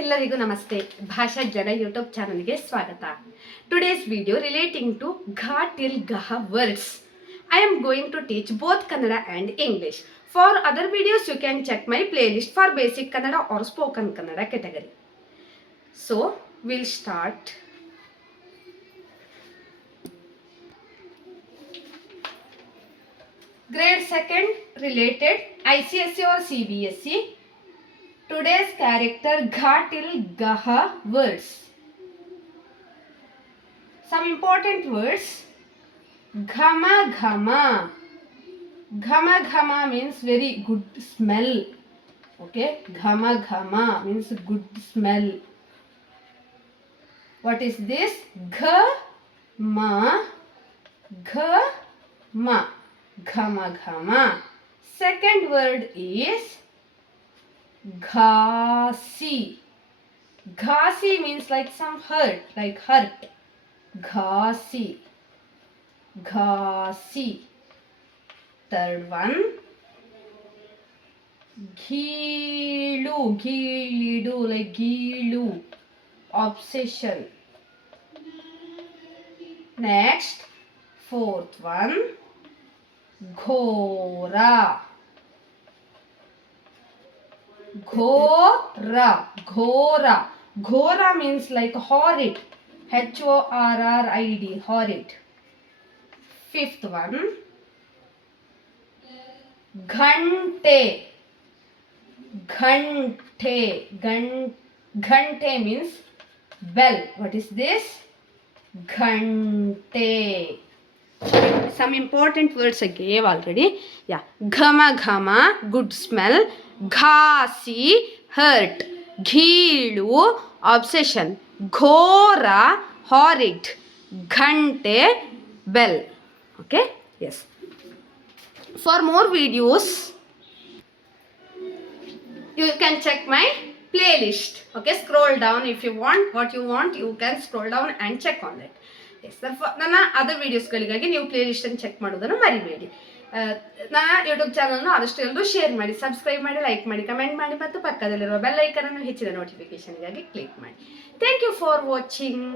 ಎಲ್ಲರಿಗೂ ನಮಸ್ತೆ. ಭಾಷಾ ಜನ ಯೂಟ್ಯೂಬ್ ಚಾನಲ್ಗೆ ಸ್ವಾಗತ. ಟುಡೇಸ್ ವಿಡಿಯೋ ರಿಲೇಟಿಂಗ್ ಟು ಘ ಟಿಲ್ ಗಹ words. I am going to teach both Kannada and English. For other videos, you can check my playlist for basic Kannada or spoken Kannada category. So, we'll start. Grade 2nd related ICSE or CBSE. Today's character Gha till Gaha words. Some important words. Ghama ghama. Ghama ghama means very good smell. Okay, ghama ghama means good smell. What is this? Ghama ghama. Ghama ghama. Second word is ghasi. Ghasi means like some hurt, like hurt. Ghasi. Ghasi. Third one, gheelu. Gheelidu, like gheelu. Obsession. Next, fourth one, ghora. Ghora. Ghora. Ghora means like horrid. HORRID. Horrid. Fifth one, ghante. Ghante. Ghante means bell. What is this? Ghante. Some important words I gave already. Yeah. Ghama ghama, good smell. Ghasi, hurt. Gheelu, obsession. Ghora, horrid. Ghante, bell. Okay? Yes. For more videos, you can check my playlist. Okay, scroll down if you want. What you want, you can scroll down and check on it. Yes, ನನ್ನ other ವೀಡಿಯೋಸ್ಗಳಿಗಾಗಿ ನೀವು ಪ್ಲೇಲಿಸ್ಟನ್ನು check ಮಾಡೋದನ್ನು ಮರಿಬೇಡಿ. ನನ್ನ YouTube ಚಾನಲ್ನ ಆದಷ್ಟು ಎಲ್ಲರೂ share ಮಾಡಿ, subscribe ಮಾಡಿ, ಲೈಕ್ ಮಾಡಿ, ಕಮೆಂಟ್ ಮಾಡಿ ಮತ್ತು ಪಕ್ಕದಲ್ಲಿರುವ ಬೆಲ್ ಐಕನನ್ನು ಹೆಚ್ಚಿನ ನೋಟಿಫಿಕೇಷನ್ಗಾಗಿ ಕ್ಲಿಕ್ ಮಾಡಿ. Thank you for watching.